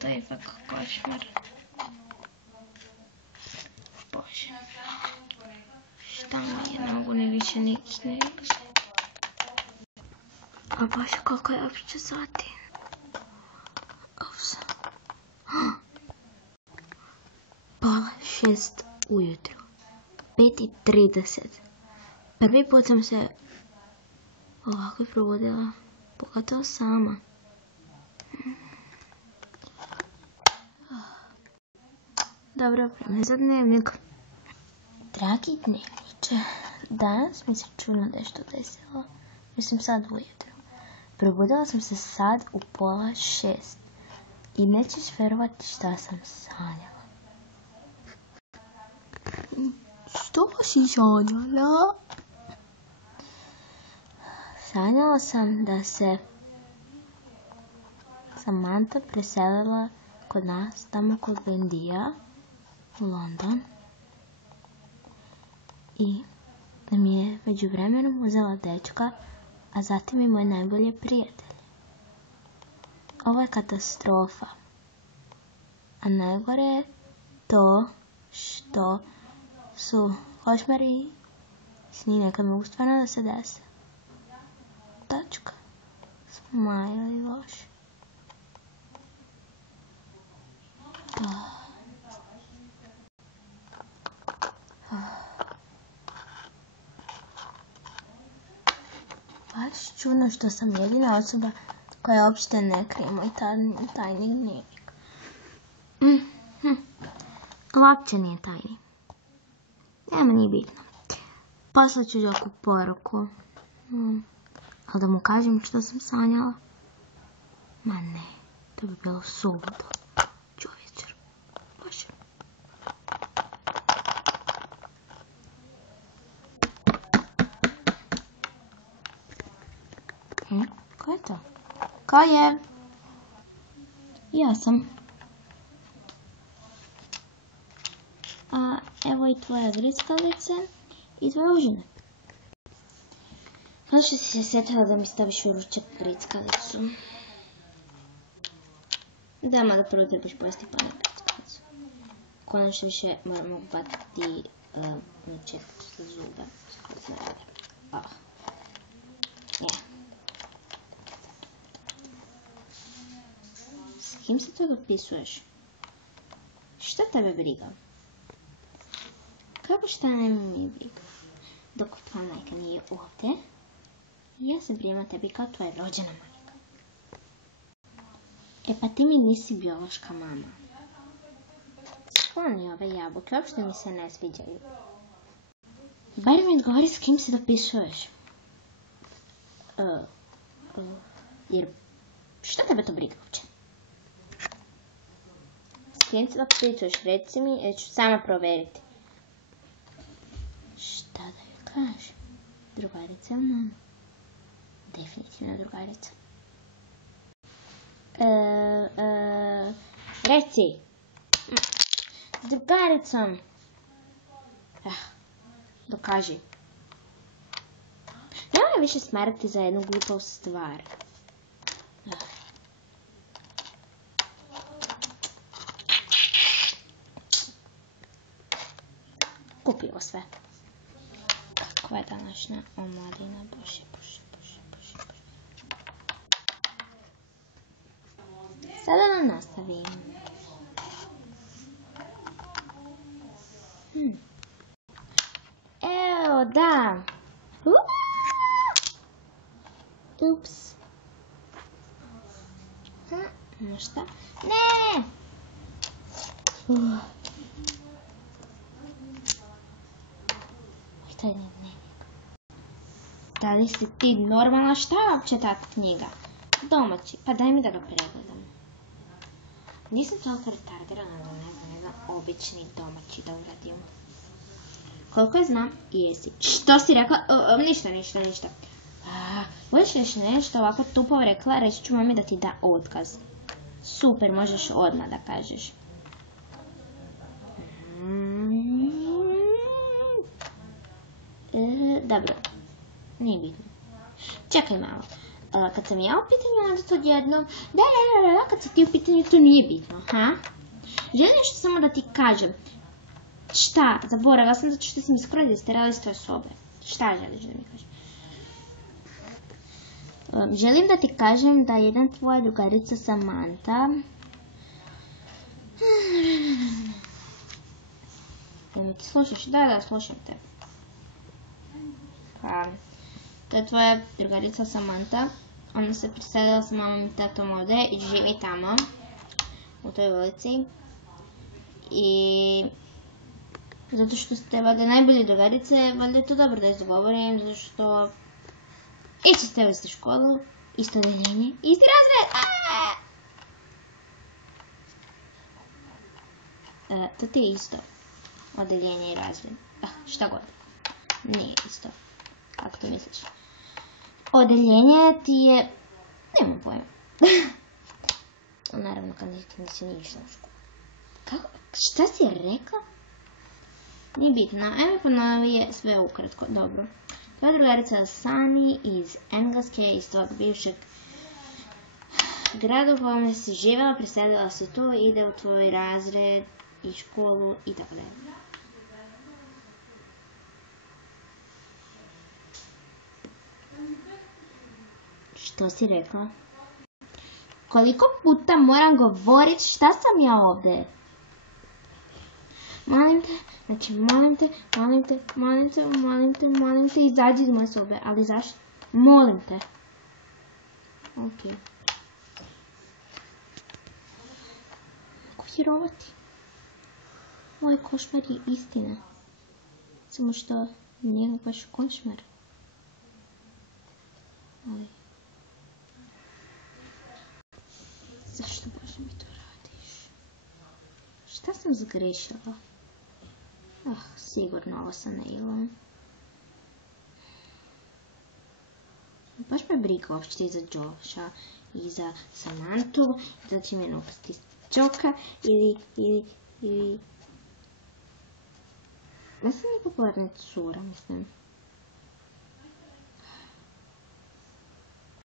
to je ipak košmar. Bože. Šta mi je, ne mogu ni više niks. A Bože, koliko je uopće sati? Pola 6 ujutro. 5:30. Prvi put sam se ovako probudila. Pogotovo sama. Dobro, vreme za dnevnik. Dragi dnevniče, danas mi se čudno nešto desilo. Mislim sad ujutro. Probudila sam se sad u 5:30. I nećeš verovati šta sam sanjala. Što si sanjala? Sanjala sam da se Samantha preselila kod nas, tamo kod Vendija, u London. I da mi je međuvremenom uzela dečka, a zatim i moje najbolje prijatelje. Ovo je katastrofa. A najgore je to što su košmari sni nekad mogu stvarno da se dese. Tačka. Smajli loš. Baš čudno što sam jedina osoba koja uopšte ne krije moj tajni dnevnik. Uopće nije tajni. Nema ni bitno. Poslaću Đoku poruku. Ali da mu kažem što sam sanjala? Ma ne, to bi bilo suludo. Čovječer. Bože. Ko je to? Ko je? Ja sam. A evo i tvoja grickalice i tvoje užine. Kada što si se sjetila da mi staviš u ručak grickalicu? Da, mada prvo trebaš pojesti pa ne grickalicu. Konačno više moramo patiti četvrte zube. S kim se to dopisuješ? Šta tebe briga? Kako šta nema mi briga? Dok tvoja majka nije ovdje, ja se brinem o tebi kao tvoja rođena majka. E pa ti mi nisi biološka mama. Skloni ove jabuke, uopšte mi se ne sviđaju. Bar mi odgovori s kim se dopisuješ. Jer šta tebe to briga uopće? S kim se dopisuješ, reci mi, jer ću sama provjeriti. Šta da joj kažem? Drugarica ili mama? Definitivno drugarica. Reci. S drugaricom. Dokaži. Nemoj više smarati za jednu glupu stvar. Kupi ovo sve. Kakva je današnja omladina, bože. Sada da nastavim. Evo, da. Ups. No šta? Ne! To je dnevnik. Da li si ti normalna? Šta je uopće ta knjiga? Domaći. Pa daj mi da ga pregledam. Nisam toliko retardirana da ne znam jedan obični domaći da uradim. Koliko je znam? Jesi. Što si rekla? Ništa. Budeš još nešto ovako tupo rekla, reći ću mami da ti da otkaz. Super, možeš odmah da kažeš. Dobro, nije bitno. Čekaj malo. Kad sam ja u pitanju, onda to odjednom, da, kad si ti u pitanju, to nije bitno, ha? Želim nešto samo da ti kažem. Šta? Zaboravila sam zato što si mi skroz isterali iz tvoje sobe. Šta želiš da mi kažem? Želim da ti kažem da jedna tvoja drugarica Samantha... Jel mi ti slušaš? Da, slušam te. Pa, to je tvoja drugarica Samantha. Ona se preselila sa mamom i tatom ovdje i živi tamo, u toj ulici. I zato što ste valjda najbolje drugarice, valjda je to dobro da izgovorim, zato što isto ste u istu školu, isto odeljenje, isti razred! To ti je isto odeljenje i razred. Šta god. Nije isto. Kako to misliš? Odeljenje ti je... Nemam pojma. Naravno, kad nisi nije išla u školu. Kako? Šta si rekla? Nije bitno. Ajme ponovi sve ukratko. Dobro. To je drugarica Sani iz Engleske, iz tvojeg bivšeg grada u kojem si živjela, preselila se tu, ide u tvoj razred i školu i tako dalje. Što si rekla? Koliko puta moram govorit šta sam ja ovdje? Molim te, znači molim te, izađi iz moje sobe, ali zašto? Molim te. Ok. Mogu vjerovati. Moj košmar je istina. Samo što nije baš košmar. Ali... Zašto Bože mi to radiš? Šta sam zgrešila? Sigurno ovo sa Neilom. Baš me briga uopšte i za Josha i za Samanthu, da će me napasti Joka ili... Ja sam nepopularna cura, mislim.